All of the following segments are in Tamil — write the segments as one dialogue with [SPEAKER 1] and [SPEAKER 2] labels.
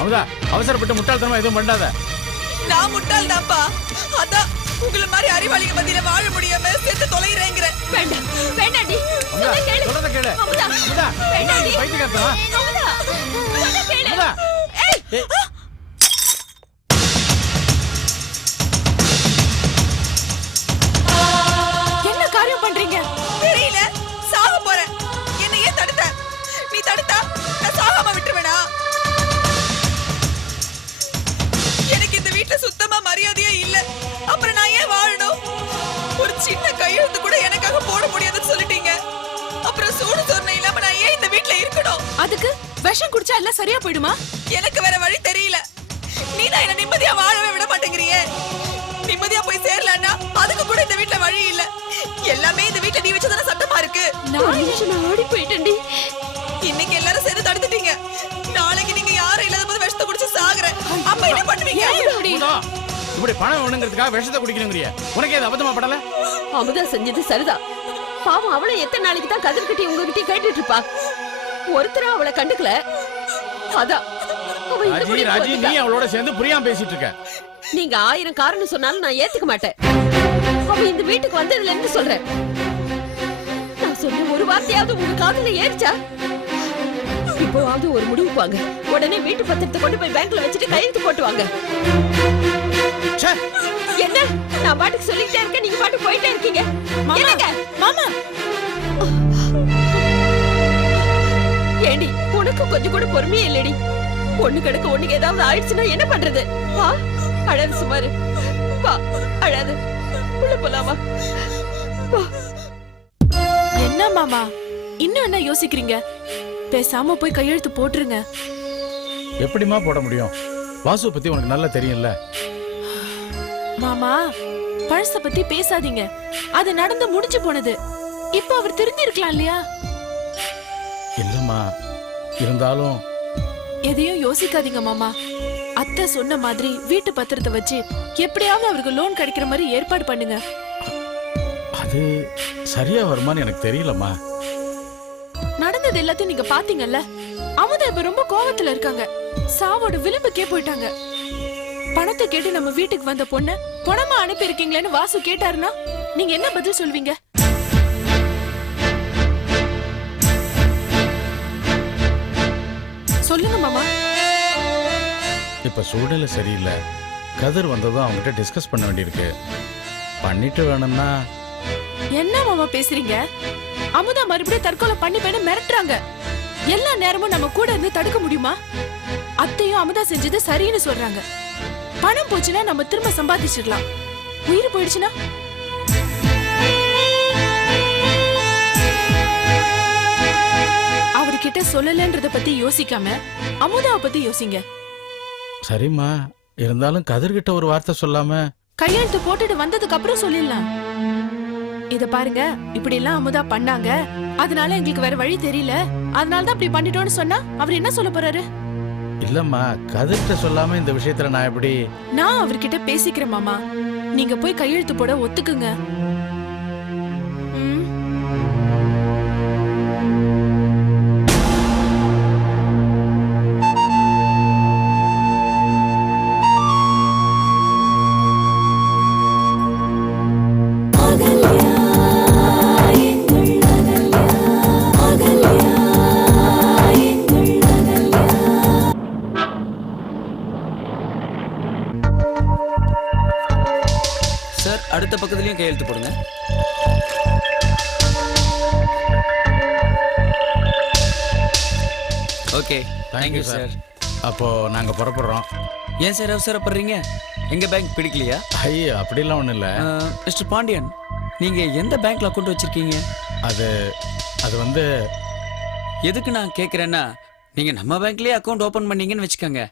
[SPEAKER 1] அமுதா அவசரப்பட்டு முட்டாள்தனமா எதுவும் பண்ணாத.
[SPEAKER 2] நான் முட்டாள் தான்ப்பா அதான் உங்களை மாதிரி அறிவாளிங்க மத்தியில வாழ முடியாம செத்து தொலைகிறேங்கிற.
[SPEAKER 3] வேண்டாம் வேண்டாண்டி
[SPEAKER 1] அமுதா
[SPEAKER 3] சொன்னா கேளு.
[SPEAKER 1] சொல்றத கேளு.
[SPEAKER 3] அமுதா.
[SPEAKER 1] அமுதா
[SPEAKER 3] சொன்னா கேளு. ஏய்
[SPEAKER 2] அப்புறம் நான் ஏன் வாழணும்? ஒரு சின்ன கையெழுத்து கூட எனக்காக போட முடியாதுன்னு சொல்லிட்டீங்க. அப்புறம் சூடு சொன்ன இல்லாம நான் ஏன் இந்த வீட்டுல இருக்கணும்?
[SPEAKER 4] அதுக்கு விஷம் குடிச்சா எல்லாம் சரியா போயிடுமா?
[SPEAKER 2] எனக்கு வேற வழி தெரியல. நீ தான் என்ன நிம்மதியா வாழவே விட மாட்டேங்கிறியே. நிம்மதியா போய் சேரலன்னா அதுக்கு கூட இந்த வீட்ல வழி இல்ல. எல்லாமே இந்த வீட்ல நீ வச்சதான சட்டமா இருக்கு?
[SPEAKER 3] ஒரு நிமிஷம் நான் ஓடி போயிட்டேன்டி.
[SPEAKER 2] இன்னைக்கு எல்லாரும் சேர்ந்து தடுத்துட்டீங்க. நாளைக்கு நீங்க யாரும் இல்லாத போது விஷத்தை குடிச்சு சாகுற அப்ப என்ன பண்ணுவீங்க?
[SPEAKER 1] இப்படி பணம் வேணுங்கிறதுக்காக விஷத்தை குடிக்கணுங்கிறிய. உனக்கு ஏது அபத்தமா படல?
[SPEAKER 3] அமுதா செஞ்சது சரிதான் பாவம் அவளை எத்தனை நாளைக்கு தான் கதிர் கட்டி உங்ககிட்ட கேட்டுட்டு இருப்பா. ஒருத்தரும் அவளை கண்டுக்கல. அதான்
[SPEAKER 1] ராஜி ராஜி நீ. அவளோட சேர்ந்து புரியாம பேசிட்டு இருக்க.
[SPEAKER 3] நீங்க ஆயிரம் காரணம் சொன்னாலும் நான் ஏத்துக்க மாட்டேன். அவ இந்த வீட்டுக்கு வந்ததுல இருந்து சொல்றேன். நான் சொன்ன ஒரு வார்த்தையாவது உங்க காதுல ஏறிச்சா? இப்போவாவது ஒரு முடிவுக்கு வாங்க. உடனே வீட்டு பத்திரத்தை கொண்டு போய் பேங்க்ல வச்சுட்டு கையெழுத்து போட்டு வாங்க. என்ன? நான் பாட்டுக்கு சொல்லிட்டே இருக்கேன் நீங்க பாட்டுக்கு போயிட்டே இருக்கீங்க.
[SPEAKER 4] மாமா.
[SPEAKER 3] என்னங்க?
[SPEAKER 4] மாமா.
[SPEAKER 3] ஏண்டி உனக்கு கொஞ்சம் கூட பொறுமையே இல்லடி. ஒண்ணு கிடக்க ஒண்ணுக்கு ஏதாவது ஆயிடுச்சுன்னா என்ன பண்றது? வா அழாது சுமாரு. வா அழாது. உள்ள போலாமா?
[SPEAKER 4] என்ன மாமா? இன்னும் என்ன யோசிக்கிறீங்க? பேசாம போய் கையெழுத்து போட்டுருங்க.
[SPEAKER 1] எப்படிம்மா போட முடியும்? வாசு பத்தி உனக்கு நல்லா தெரியும்ல.
[SPEAKER 4] மாமா பழச பத்தி பேசாதீங்க. அது நடந்து முடிஞ்சு போனது. இப்ப அவர் திருந்தி இருக்கலாம் இல்லையா?
[SPEAKER 1] இல்லம்மா இருந்தாலும்
[SPEAKER 4] எதையும் யோசிக்காதீங்க மாமா. அத்தை சொன்ன மாதிரி வீட்டு பத்திரத்தை வச்சு எப்படியாவது அவருக்கு லோன் கிடைக்கிற மாதிரி ஏற்பாடு பண்ணுங்க.
[SPEAKER 1] அது சரியா வருமான்னு எனக்கு தெரியலம்மா.
[SPEAKER 4] நடந்தது எல்லாத்தையும் நீங்க பாத்தீங்கல்ல அமுதா இப்ப ரொம்ப கோவத்துல இருக்காங்க. சாவோட விளிம்புக்கே போயிட்டாங்க. பணத்தை கேட்டு நம்ம வீட்டுக்கு வந்த பொண்ண பணமா அனுப்பி இருக்கீங்களேன்னு வாசு கேட்டாருன்னா நீங்க என்ன பதில் சொல்வீங்க? சொல்லுங்க மாமா.
[SPEAKER 1] இப்ப சூழ்நிலை சரியில்லை. கதிர் வந்ததும் அவங்ககிட்ட டிஸ்கஸ் பண்ண வேண்டியிருக்கு. பண்ணிட்டு வேணும்னா
[SPEAKER 4] என்ன மாமா பேசுறீங்க? அமுதா மறுபடியும் தற்கொலை பண்ணி பண்ணி மிரட்டுறாங்க. எல்லா நேரமும் நம்ம கூட இருந்து தடுக்க முடியுமா? அத்தையும் அமுதா செஞ்சது சரின்னு சொல்றாங்க. பணம் போச்சுன்னா நம்ம திரும்ப சம்பாதிச்சிடலாம். உயிர் போயிடுச்சுன்னா? அவர்கிட்ட சொல்லலன்றத பத்தி யோசிக்காம அமுதாவை பத்தி யோசிங்க.
[SPEAKER 1] சரிம்மா இருந்தாலும் கதிர்கிட்ட ஒரு வார்த்தை சொல்லாம.
[SPEAKER 4] கையெழுத்து போட்டுட்டு வந்ததுக்கு அப்புறம் சொல்லிடலாம். இத பாருங்க இப்படி எல்லாம் அமுதா பண்ணாங்க. அதனால எங்களுக்கு வேற வழி தெரியல. அதனால தான் இப்படி பண்ணிட்டோம்னு சொன்னா அவர் என்ன சொல்ல போறாரு?
[SPEAKER 1] இல்லம்மா கதிர்கிட்ட சொல்லாம இந்த விஷயத்துல நான் எப்படி
[SPEAKER 4] நான் அவர்கிட்ட பேசிக்கிறேன் மாமா. நீங்க போய் கையெழுத்து போட ஒத்துக்குங்க.
[SPEAKER 5] ஓகே
[SPEAKER 1] தேங்க்யூ சார் அப்போ நாங்க புறப்படுறோம்.
[SPEAKER 5] ஏன் சார் அவசரப்படுறீங்க எங்க பேங்க் பிடிக்கலையா?
[SPEAKER 1] ஐயோ அப்படிலாம் ஒண்ணும் இல்ல.
[SPEAKER 5] மிஸ்டர் பாண்டியன் நீங்க எந்த பேங்க்ல அக்கௌண்ட் வச்சிருக்கீங்க?
[SPEAKER 1] அது அது வந்து
[SPEAKER 5] எதுக்கு நான் கேக்குறேன்னா நீங்க நம்ம பேங்க்லயே அக்கௌண்ட் ஓபன் பண்ணீங்கன்னு வச்சுக்கோங்க.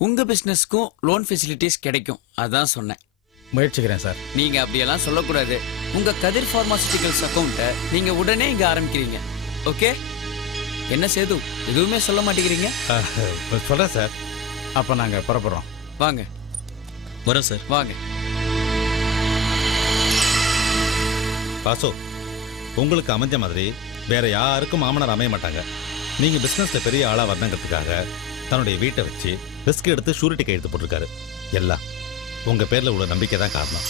[SPEAKER 5] உங்க பிசினஸ்க்கும் லோன் ஃபெசிலிட்டிஸ் கிடைக்கும். அதான் சொன்னேன்.
[SPEAKER 1] முயற்சிக்கிறேன் சார்
[SPEAKER 5] நீங்க அப்படியெல்லாம் சொல்லக்கூடாது. உங்க கதிர் பார்மாசிட்டிகல்ஸ் அக்கௌண்ட்டை நீங்க உடனே இங்க ஆரம்பிக்கிறீங்க. ஓகே என்ன சேது எதுவுமே சொல்ல மாட்டேங்கிறீங்க?
[SPEAKER 1] சொல்றேன் சார். அப்போ நாங்க புறப்படுறோம்.
[SPEAKER 5] வாங்க.
[SPEAKER 6] வரோம் சார்.
[SPEAKER 5] வாங்க.
[SPEAKER 6] பாசோ உங்களுக்கு அமைஞ்ச மாதிரி வேற யாருக்கும் மாமனார் அமைய மாட்டாங்க. நீங்க பிசினஸ்ல பெரிய ஆளா வரணுங்கிறதுக்காக தன்னுடைய வீட்டை வச்சு ரிஸ்க் எடுத்து ஷூரிட்டி கையெழுத்து போட்டிருக்காரு. எல்லாம். உங்க பேர்ல உள்ள நம்பிக்கை தான் காரணம்.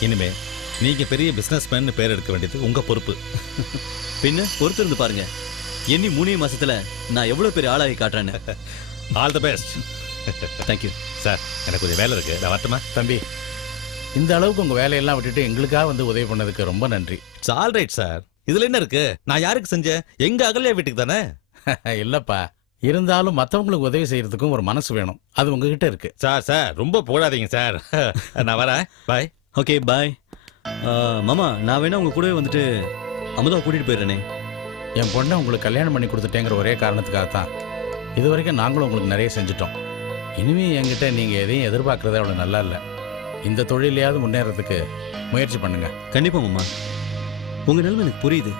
[SPEAKER 6] இனிமே நீங்க பெரிய பிசினஸ் மேன் பேர் எடுக்க வேண்டியது உங்க பொறுப்பு.
[SPEAKER 7] பின்ன பொறுத்து இருந்து பாருங்க. எண்ணி மூணே மாசத்துல நான் எவ்வளவு பெரிய ஆளாகி காட்டுறேன்னு.
[SPEAKER 6] All the best
[SPEAKER 7] thank you
[SPEAKER 6] sir எனக்கு கொஞ்சம் வேலை இருக்கு. நான் வரட்டுமா?
[SPEAKER 1] தம்பி இந்த அளவுக்கு உங்க வேலையெல்லாம் விட்டுட்டு எங்களுக்காக வந்து உதவி பண்ணதுக்கு ரொம்ப நன்றி.
[SPEAKER 6] ஆல் ரைட் சார் இதுல என்ன இருக்கு? நான் யாருக்கு செஞ்சேன்? எங்க அகல்யா வீட்டுக்கு தானே?
[SPEAKER 1] இல்லப்பா இருந்தாலும் மத்தவங்களுக்கு உதவி செய்யறதுக்கும் ஒரு மனசு வேணும். அது உங்ககிட்ட இருக்கு.
[SPEAKER 6] சார் சார் ரொம்ப போடாதீங்க சார் நான் வரேன். பாய்
[SPEAKER 7] ஓகே பாய் மாமா நான் வேணா உங்க கூடவே வந்துட்டு அமுதா கூட்டிட்டு போயிடுறேனே.
[SPEAKER 1] என் பொண்ணை உங்களுக்கு கல்யாணம் பண்ணி கொடுத்துட்டேங்கிற ஒரே காரணத்துக்காக தான் இது வரைக்கும் நாங்களும் உங்களுக்கு நிறைய செஞ்சுட்டோம். இனிமே என்கிட்ட நீங்க எதையும் எதிர்பார்க்கறத அவ்வளவு நல்லா இல்லை. இந்த தொழிலையாவது முன்னேறதுக்கு முயற்சி பண்ணுங்க.
[SPEAKER 7] கண்டிப்பா மாமா. உங்க நிலைமை எனக்கு புரியுது.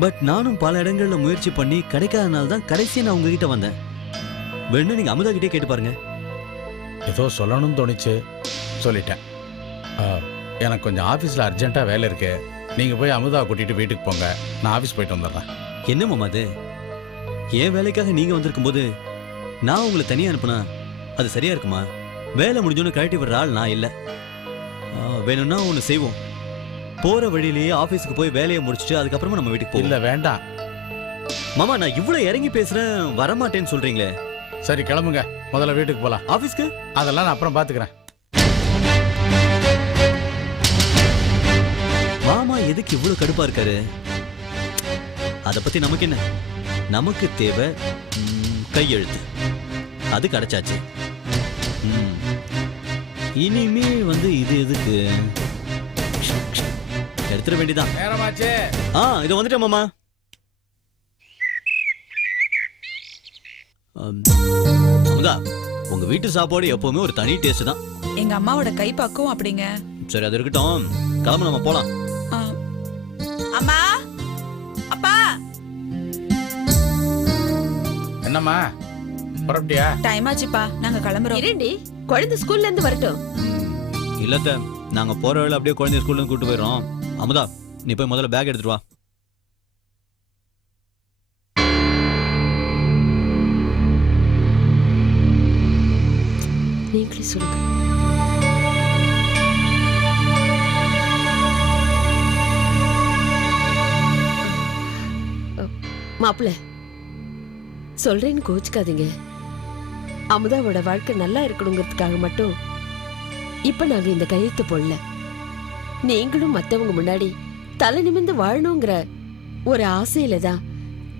[SPEAKER 7] பட் நானும் பல இடங்கள்ல முயற்சி பண்ணி கிடைக்காதனால தான் கடைசியா நான் உங்ககிட்ட வந்தேன். வேணா நீங்க அமுதா கிட்டே கேட்டு பாருங்க.
[SPEAKER 1] ஏதோ சொல்லணும்னு தோணுச்சு சொல்லிட்டேன். ஆ, எனக்கு கொஞ்சம் ஆஃபீஸில் அர்ஜென்ட்டாக வேலை இருக்கு. நீங்கள் போய் அமுதாவை கூட்டிகிட்டு வீட்டுக்கு போங்க. நான் ஆஃபீஸ் போயிட்டு வந்துடுறேன்.
[SPEAKER 7] என்ன மாமா அது? என் வேலைக்காக நீங்க வந்திருக்கும் போது நான் உங்களை தனியா அனுப்புனா அது சரியா இருக்குமா? வேலை முடிஞ்சோன்னு கழட்டி விடுற ஆள் நான் இல்ல. வேணும்னா ஒன்று செய்வோம். போற வழியிலேயே ஆபீஸ்க்கு போய் வேலையை முடிச்சுட்டு அதுக்கப்புறமா நம்ம வீட்டுக்கு போவோம்.
[SPEAKER 1] இல்லை வேண்டாம்.
[SPEAKER 7] மாமா நான் இவ்வளவு இறங்கி பேசுறேன் வரமாட்டேன்னு சொல்றீங்களே.
[SPEAKER 1] சரி கிளம்புங்க. முதல்ல வீட்டுக்கு போகலாம்
[SPEAKER 7] ஆபீஸ்க்கு
[SPEAKER 1] அதெல்லாம் நான் அப்புறம் பார்த்துக்கிறேன்
[SPEAKER 7] எதுக்கு இவ்வளவு கடுப்பா இருக்காரு? அத பத்தி நமக்கு என்ன? நமக்கு தேவை கையெழுத்து. அது கிடைச்சாச்சு. இனிமே வந்து இது எதுக்கு? எடுத்துட வேண்டியதான் ஆ இது வந்துட்டேன் மாமா. அமுதா உங்க வீட்டு சாப்பாடு எப்பவுமே ஒரு தனி டேஸ்ட் தான்.
[SPEAKER 2] எங்க அம்மாவோட கை பக்குவம் அப்படிங்க.
[SPEAKER 7] சரி அது இருக்கட்டும். கிளம்பு நம்ம போலாம்.
[SPEAKER 2] அம்மா? அப்பா?
[SPEAKER 1] என்னம்மா? புறப்பட்டியா?
[SPEAKER 2] டைம் ஆச்சுப்பா. நாங்க கிளம்புறோம்.
[SPEAKER 3] இரண்டி குழந்தை ஸ்கூல்ல இருந்து வரட்டும்.
[SPEAKER 7] இல்லத்த நாங்க போற வழியில அப்படியே குழந்தைய ஸ்கூல்ல இருந்து கூட்டு போயிடுறோம். அமுதா நீ போய் முதல்ல பேக் எடுத்துட்டு வா.
[SPEAKER 3] நீங்களே சொல்லுங்க. மாப்பிள்ள சொல்றேன்னு கோச்சுக்காதீங்க. அமுதாவோட வாழ்க்கை நல்லா இருக்கணுங்கிறதுக்காக மட்டும் இப்ப நாங்க இந்த கையெழுத்து போடல. நீங்களும் மத்தவங்க முன்னாடி தலை நிமிர்ந்து வாழணுங்கிற ஒரு ஆசையில தான்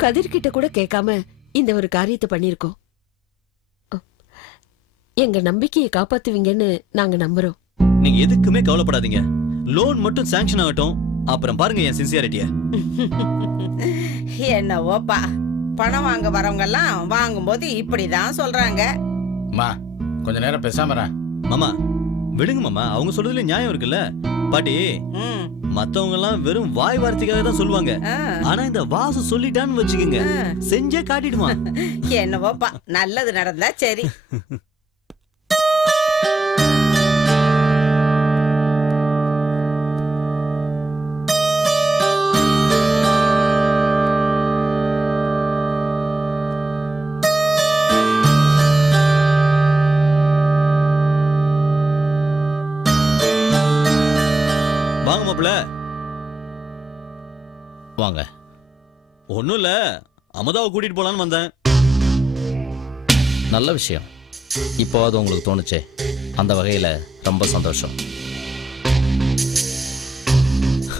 [SPEAKER 3] கதிர்கிட்ட கூட கேட்காம இந்த ஒரு காரியத்தை பண்ணிருக்கோம் எங்க நம்பிக்கையை காப்பாத்துவீங்கன்னு நாங்க நம்புறோம்.
[SPEAKER 7] நீங்க எதுக்குமே கவலைப்படாதீங்க. லோன் மட்டும் சாங்ஷன் ஆகட்டும். அப்புறம் பாருங்க என் சின்சியாரிட்டிய
[SPEAKER 8] என்னவோப்பா? பணம் வாங்க வரவங்க எல்லாம் வாங்கும்போது இப்படிதான் சொல்றாங்க.
[SPEAKER 1] அம்மா கொஞ்ச நேரம் பேசாம இரு.
[SPEAKER 7] மாமா விடுங்க மாமா அவங்க சொல்றதுல நியாயம் இருக்குல்ல? பாட்டி
[SPEAKER 8] ம்,
[SPEAKER 7] மத்தவங்க எல்லாம் வெறும் வாய் வார்த்தைக்காக தான் சொல்லுவாங்க.
[SPEAKER 8] ஆ,
[SPEAKER 7] ஆனா இந்த வாசு சொல்லிட்டான்னு வச்சுக்கோங்க. செஞ்சே காட்டிடுமா
[SPEAKER 8] என்னவோப்பா நல்லது நடந்தா சரி.
[SPEAKER 7] வாங்க. ஒண்ணும் இல்ல அமுதாவை கூட்டிட்டு போலான்னு வந்தேன்.
[SPEAKER 9] நல்ல விஷயம். இப்போவாது உங்களுக்கு தோணுச்சே அந்த வகையில் ரொம்ப சந்தோஷம்.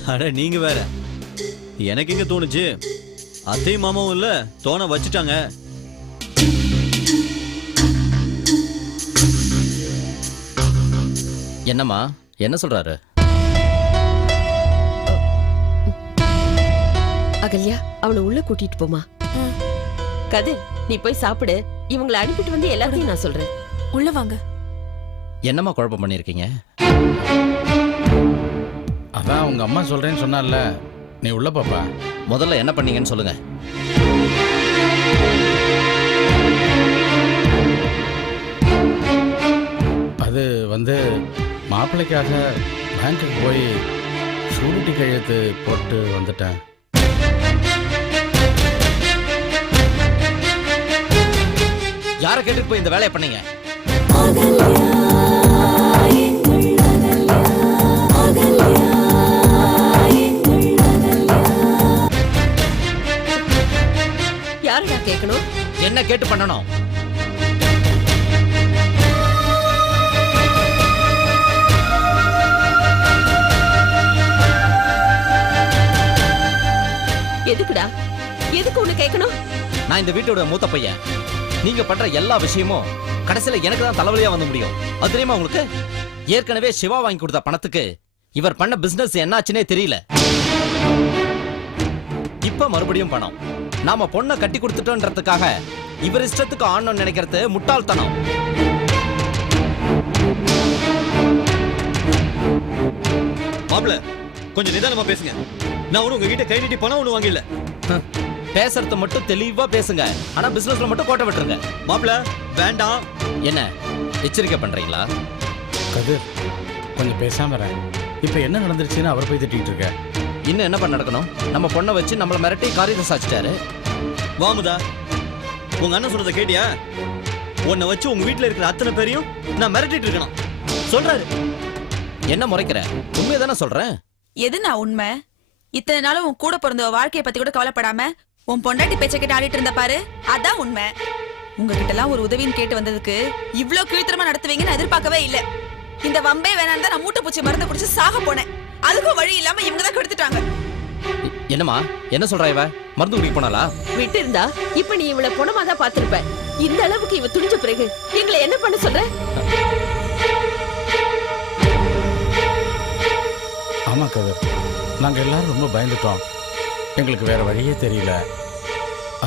[SPEAKER 7] அட நீங்க வேற. எனக்கு எங்க தோணுச்சு. அத்தையும் மாமாவும் இல்ல தோண வச்சுட்டாங்க.
[SPEAKER 9] என்னம்மா என்ன சொல்கிறாரு
[SPEAKER 3] அகல்யா அவனை உள்ள கூட்டிட்டு போமா கதிர் நீ போய் சாப்பிடு. இவங்களை அனுப்பிட்டு வந்து எல்லாத்தையும் நான் சொல்றேன்.
[SPEAKER 4] உள்ள வாங்க.
[SPEAKER 9] என்னம்மா குழப்பம் பண்ணியிருக்கீங்க?
[SPEAKER 1] அதான் உங்க அம்மா சொல்றேன்னு சொன்னால நீ உள்ள பாப்பா.
[SPEAKER 9] முதல்ல என்ன பண்ணீங்கன்னு சொல்லுங்கள்
[SPEAKER 1] அது வந்து மாப்பிள்ளைக்காக பேங்க்குக்கு போய் ஷூரிட்டி கையெழுத்து போட்டு வந்துட்டேன்.
[SPEAKER 9] யாரை கேட்டுட்டு போய் இந்த வேலையை பண்ணீங்க.
[SPEAKER 3] யாருடா கேட்கணும்
[SPEAKER 9] என்ன கேட்டு பண்ணணும்?
[SPEAKER 3] எதுக்குடா? எதுக்கு உன்னை கேட்கணும்
[SPEAKER 9] நான் இந்த வீட்டோட மூத்த பையன். நீங்க பண்ற எல்லா விஷயமும் கடைசியில எனக்கு தான் தலைவலியா வந்து முடியும். அது தெரியுமா உங்களுக்கு? ஏற்கனவே சிவா வாங்கி கொடுத்த பணத்துக்கு இவர் பண்ண பிசினஸ் என்னாச்சுனே தெரியல. இப்ப மறுபடியும் பணம். நாம பொண்ணை கட்டி கொடுத்துட்டோன்றதுக்காக இவர் இஷ்டத்துக்கு ஆடணும்னு நினைக்கிறது முட்டாள்தனம்.
[SPEAKER 7] மாப்பிள்ள கொஞ்சம் நிதானமா பேசுங்க. நான் ஒன்றும் உங்ககிட்ட கை நீட்டி பணம் ஒன்றும்
[SPEAKER 9] வாங்கல பேசுறது மட்டும் தெளிவா பேசுங்க. ஆனா பிசினஸ்ல மட்டும் கோட்டை விட்டுருங்க.
[SPEAKER 7] மாப்பிள வேண்டாம்.
[SPEAKER 9] என்ன எச்சரிக்கை பண்றீங்களா?
[SPEAKER 1] கதிர் கொஞ்சம் பேசாம. இப்ப என்ன நடந்துருச்சுன்னு அவர் போய் திட்டிட்டு இருக்க.
[SPEAKER 9] இன்னும் என்ன பண்ண நடக்கணும்? நம்ம பொண்ணை வச்சு நம்மள மிரட்டி காரியத்தை சாச்சிட்டாரு.
[SPEAKER 7] வாமுதா உங்க அண்ணன் சொல்றத கேட்டியா? உன்னை வச்சு உங்க வீட்ல இருக்கிற அத்தனை பேரையும் நான் மிரட்டிட்டு இருக்கணும். சொல்றாரு.
[SPEAKER 9] என்ன முறைக்கிற? உண்மையை தானே சொல்றேன்.
[SPEAKER 2] எது நான் உண்மை? இத்தனை நாளும் உன் கூட பிறந்த வாழ்க்கைய பத்தி கூட கவலைப்படாம உன் பொண்டாட்டி பேச்ச கேட்டு ஆடிட்டு இருந்த பாரு அதான் உண்மை. உங்ககிட்ட எல்லாம் ஒரு உதவின்னு கேட்டு வந்ததுக்கு இவ்ளோ கீழ்த்தரமா நடத்துவீங்கன்னு நான் எதிர்பார்க்கவே இல்ல. இந்த வம்பே வேணாம் தான் நான் மூட்டை பூச்சி மருந்து குடிச்சு சாக போனேன். அதுக்கும் வழி இல்லாம இவங்க தான் கெடுத்துட்டாங்க.
[SPEAKER 9] என்னம்மா? என்ன சொல்றா இவ? மருந்து குடிக்க போனாளா?
[SPEAKER 3] விட்டு இருந்தா இப்ப நீ இவளை பொணமா தான் பாத்திருப்ப இந்த அளவுக்கு இவ துணிஞ்ச பிறகு எங்களை என்ன பண்ண சொல்ற?
[SPEAKER 1] ஆமா கதிர். நாங்க எல்லாரும் ரொம்ப பயந்துட்டோம். எங்களுக்கு வேற வழியே தெரியல.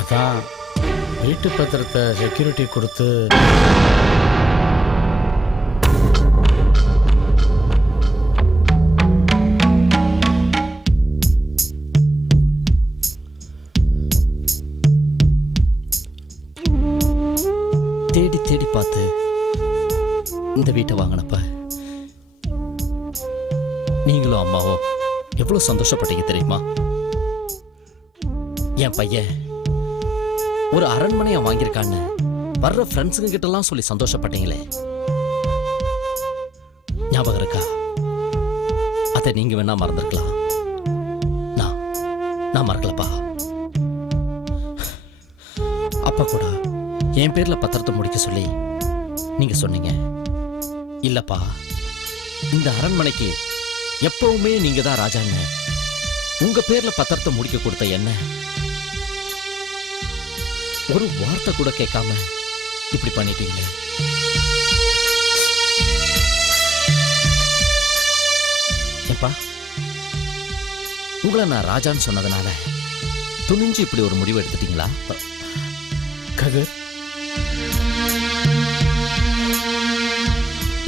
[SPEAKER 1] அதான் வீட்டு பத்திரத்தை செக்யூரிட்டி கொடுத்து
[SPEAKER 9] தேடி தேடி பார்த்து இந்த வீட்டை வாங்கினப்ப நீங்களும் அம்மாவும் எவ்வளோ சந்தோஷப்பட்டீங்க தெரியுமா? என் பையன். ஒரு அரண்மனையை வாங்கியிருக்கான்னு வர்ற ஃப்ரெண்ட்ஸுங்க கிட்ட சொல்லி சந்தோஷப்பட்டீங்களே. ஞாபகம் இருக்கா? அதை நீங்க வேணா மறந்துருக்கலாம். நான் நான் மறக்கலப்பா. அப்பா கூட என் பேர்ல பத்திரத்தை முடிக்க சொல்லி நீங்க சொன்னீங்க. இல்லப்பா இந்த அரண்மனைக்கு எப்பவுமே நீங்க தான் ராஜான்னு. உங்க பேர்ல பத்திரத்தை முடிக்க கொடுத்த என்ன? ஒரு வார்த்தை கூட கேட்காம இப்படி பண்ணிட்டீங்களே? ஏப்பா உங்களை நான் ராஜான்னு சொன்னதுனால துணிஞ்சு இப்படி ஒரு முடிவு எடுத்துட்டீங்களா?
[SPEAKER 1] கதிர்.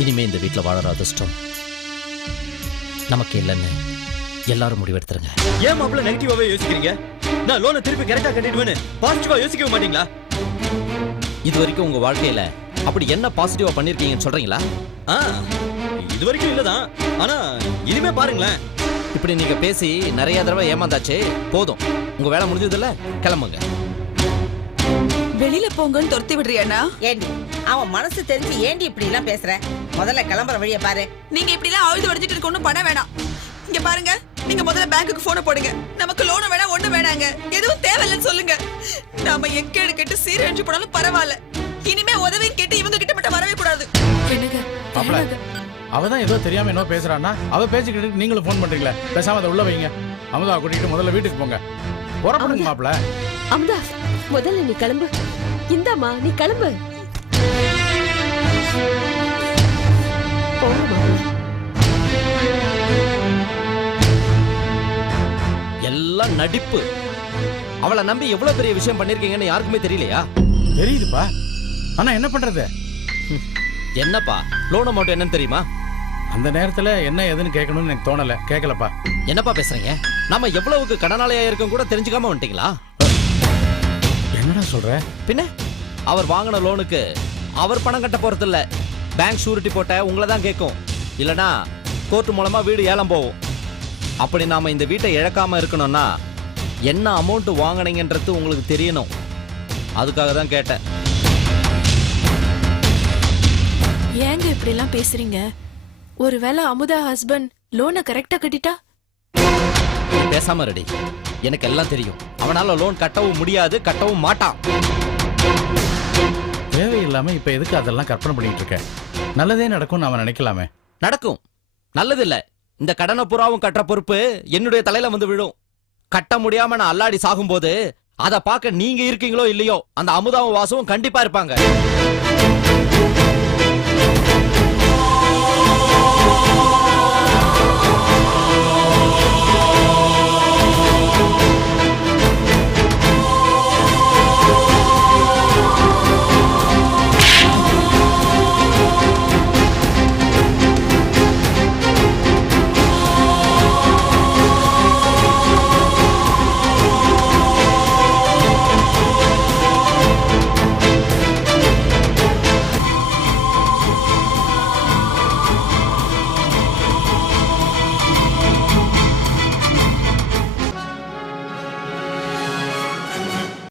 [SPEAKER 9] இனிமே இந்த வீட்ல வாழற அதிர்ஷ்டம் நமக்கு இல்லைன்னு எல்லாரும் முடிவெடுத்துருங்க.
[SPEAKER 7] ஏன் மாப்பிள நெகட்டிவாவே யோசிக்கிறீங்க? நான் லோனை திருப்பி கரெக்டா கட்டிடுவேன்னு பாசிட்டிவா யோசிக்கவே மாட்டீங்களா?
[SPEAKER 9] இது வரைக்கும் உங்க வாழ்க்கையில அப்படி என்ன பாசிட்டிவா பண்ணிருக்கீங்கன்னு சொல்றீங்களா?
[SPEAKER 7] ஆ இது வரைக்கும் இல்லதான். ஆனா இனிமே பாருங்களேன்.
[SPEAKER 9] இப்படி நீங்க பேசி நிறைய தடவை ஏமாந்தாச்சு போதும். உங்க வேலை முடிஞ்சதுல கிளம்புங்க.
[SPEAKER 2] வெளியில போங்கன்னு துரத்தி விடுறியாண்ணா?
[SPEAKER 8] ஏண்டி அவன் மனசு தெரிஞ்சு ஏண்டி இப்படி எல்லாம் பேசுற? முதல்ல கிளம்புற வழிய பாரு.
[SPEAKER 2] நீங்க இப்படி எல்லாம் ஆழ்ந்து வடிச்சிட்டு இருக்க ஒண்ணும் பண்ண வேணாம். இங்க பாருங்க. நீங்க முதல்ல பேங்க்குக்கு போன போடுங்க. நமக்கு லோனும் வேணாம் ஒண்ணும் வேணாங்க. எதுவும் தேவையில்லைன்னு சொல்லுங்க. நாம எக்கேடு கேட்டு சீரழிஞ்சு போனாலும் பரவாயில்ல. இனிமே உதவின்னு கேட்டு இவங்க கிட்ட மட்டும் வரவே கூடாது.
[SPEAKER 1] அவ தான் ஏதோ தெரியாம என்ன பேசுறான்னா அவ பேச்சுக்கிட்டு நீங்களும் ஃபோன் பண்றீங்களே. பேசாம அதை உள்ள வைங்க. அமுதா கூட்டிட்டு முதல்ல வீட்டுக்கு போங்க. புறப்படுங்க மாப்பிள.
[SPEAKER 3] அமுதா முதல்ல நீ கிளம்பு. இந்தாம்மா நீ கிளம்பு. போங்க மாப்பிள்ளை.
[SPEAKER 9] எல்லாம் நடிப்பு? அவளை நம்பி எவ்வளவு பெரிய விஷயம் பண்ணிருக்கீங்கன்னு யாருக்குமே தெரியலையா?
[SPEAKER 1] தெரியுதுப்பா. ஆனா என்ன பண்றது?
[SPEAKER 9] என்னப்பா? லோன் அமௌண்ட் என்னன்னு தெரியுமா?
[SPEAKER 1] அந்த நேரத்துல என்ன ஏதுன்னு கேட்கணும்னு எனக்கு தோணல. கேட்கலப்பா.
[SPEAKER 9] என்னப்பா பேசுறீங்க? நாம எவ்வளவுக்கு கடனாளியா இருக்கும் கூட தெரிஞ்சுக்காம வந்துட்டீங்களா?
[SPEAKER 1] என்னடா சொல்ற?
[SPEAKER 9] பின்ன? அவர் வாங்கின லோனுக்கு அவர் பணம் கட்ட போறது இல்ல பேங்க் ஷூரிட்டி போட்ட உங்களை தான் கேட்கும். இல்லனா கோர்ட் மூலமா வீடு ஏலம் போகும். அப்படி நாம இந்த வீட்டை இழக்காம இருக்கணும்னா என்ன அமௌண்ட் வாங்குனீங்கன்றது உங்களுக்கு தெரியணும். அதுக்காக தான் கேட்டேன்.
[SPEAKER 4] ஏங்க இப்படி எல்லாம் பேசுறீங்க? ஒருவேளை அமுதா ஹஸ்பண்ட் லோனை கரெக்டா கட்டிட்டா?
[SPEAKER 9] பேசாம ரெடி எனக்கு எல்லாம் தெரியும். அவனால லோன் கட்டவும் முடியாது கட்டவும் மாட்டான்.
[SPEAKER 1] தேவையில்லாம இப்ப எதுக்கு அதெல்லாம் கற்பனை பண்ணிட்டு இருக்க? நல்லதே நடக்கும்னு அவன் நினைக்கலாமே.
[SPEAKER 9] நடக்கும். நல்லது இல்ல இந்த கடனை புறாவும் கட்டுற பொறுப்பு என்னுடைய தலையில வந்து விழும். கட்ட முடியாம நான் அல்லாடி சாகும்போது அதை பார்க்க நீங்க இருக்கீங்களோ இல்லையோ அந்த அமுதாவும் வாசவும் கண்டிப்பா இருப்பாங்க.